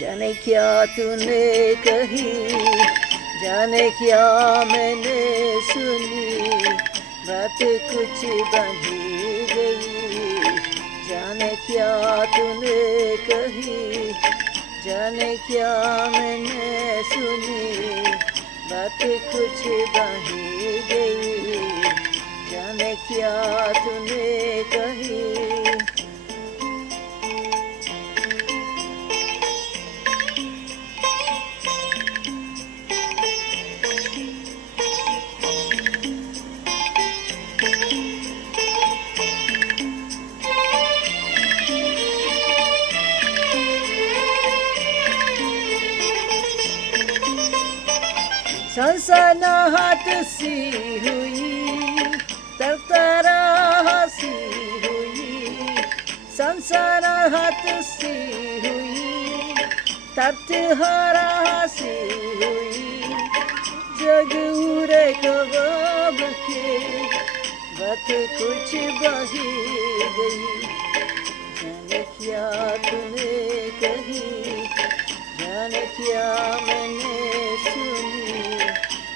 जाने क्या तूने कही, जाने क्या मैंने सुनी, बात कुछ बंधी गई। जाने क्या तूने कही, जाने क्या मैंने सुनी, बात कुछ बंधी गई। जाने क्या तूने कही। सनसनाहट सी हुई, तरतराह सी हुई। सनसनाहट सी हुई, तरतराह सी हुई। जग उड़े ख्वाब के, बात कुछ बही गई। जाने क्या तूने कही, जाने क्या मैंने सुनी,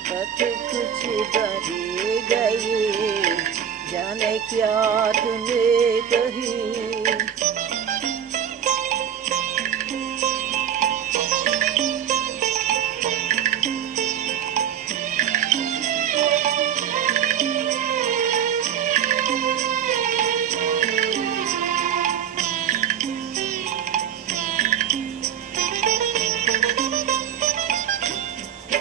बात कुछ बही गई। जाने क्या तूने कही।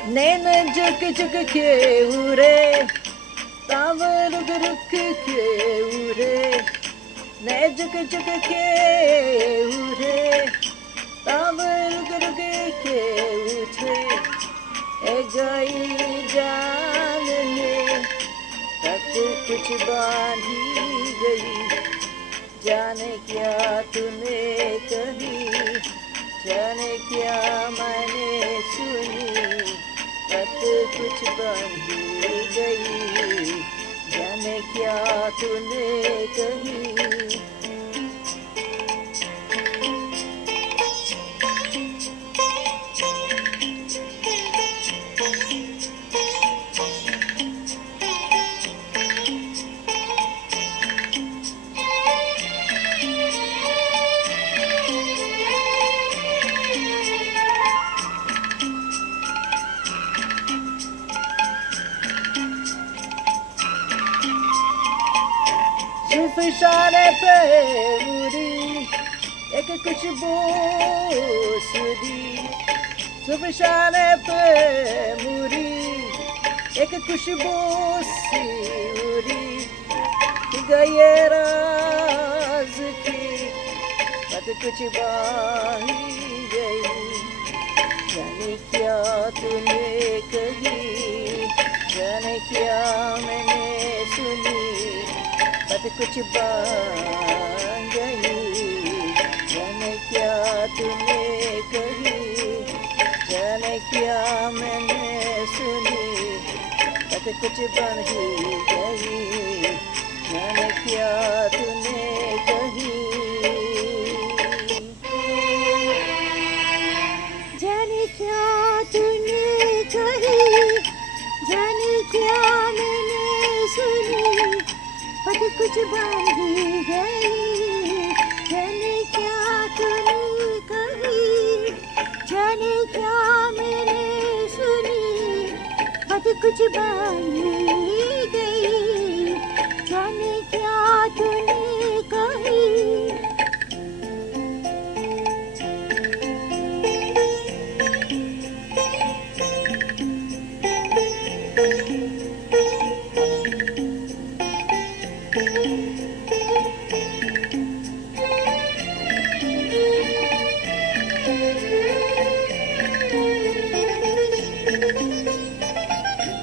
नैन झुक झुक के उड़े, ताव रुक रुक के उड़े। नैन झुक झुक के उड़े, ताव रुक रुक के उठे। ए गई जान में तक कुछ बांधी गई। जाने क्या तूने कही, जाने क्या मैंने सुनी, बात कुछ बंधी गई। जाने क्या तूने कही। सिर्फ इशारे पे मुड़ी एक खुशबू सुधी। सिर्फ इशारे पे मुड़ी एक खुशबू सी उड़ी। गए राज की बात कुछ बाही गई। जाने क्या तूने कही, जाने क्या मैंने सुनी, बात कुछ बन गई। जाने क्या तूने कही, जाने क्या मैंने सुनी, बात कुछ बन ही गई। जाने क्या तूने कही। जाने क्या तूने कही, जाने क्या मैंने सुनी, बात कुछ बांधी गई। जाने क्या तूने कही, जाने क्या मैंने सुनी, बात कुछ बांधी गई। जाने क्या तूने कही।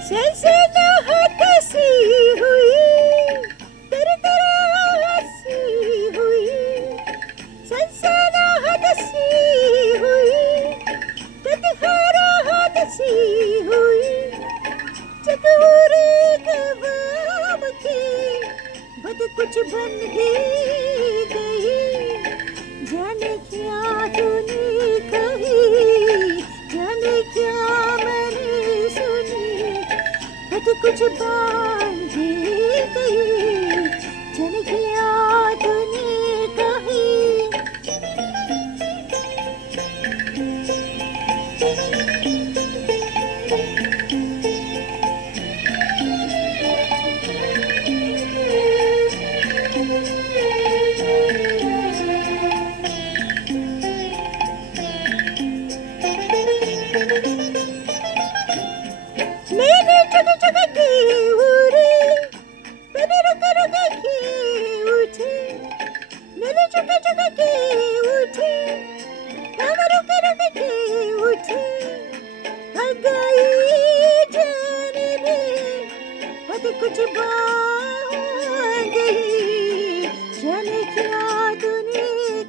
सनसनाहट सी हुई, तरतराह सी हुई। सनसनाहट सी हुई, तरतराहट सी हुई। चकोरे ख्वाब की बात कुछ बन ही गई। जाने क्या तूने कही, जाने क्या मैंने सुनी, बात कुछ बांध गई, जाने क्या तूने कही। मैंने जगह जगह की उड़ी, मैंने रुक रुक की उठी, मैंने जगह जगह की उठी, मैंने रुक रुक की उठी। भाग गई जाने में बात कुछ बांध गई, जाने क्या तूने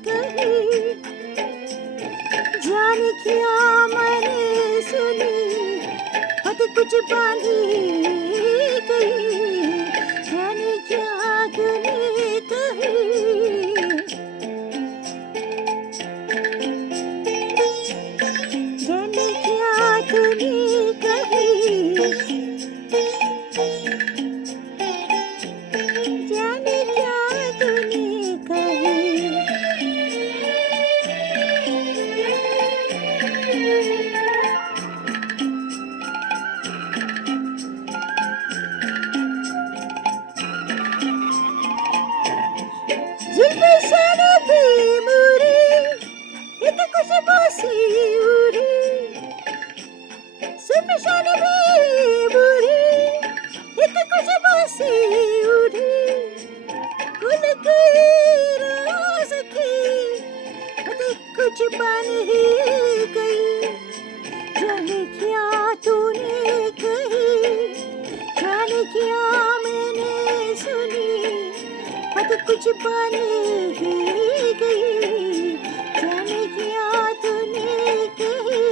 कही, जाने क्या मैंने सुनी, बात कुछ बांधी गई, जाने क्या तूने कही। जाने क्या तूने कही, जाने क्या तूने कही। जुल्फ़े शराबी मुड़ी, एक खुशबू सी उड़ी, जुल्फ़े शराबी मुड़ी, एक खुशबू सी उड़ी। खुल गई रोज़ की बात कुछ बन ही गई, जाने क्या तूने कही, जाने क्या मैंने सुनी, बात कुछ बन ही गई, जाने क्या तूने कही,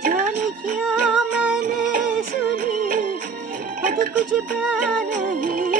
जाने क्या मैंने सुनी, बात कुछ बन ही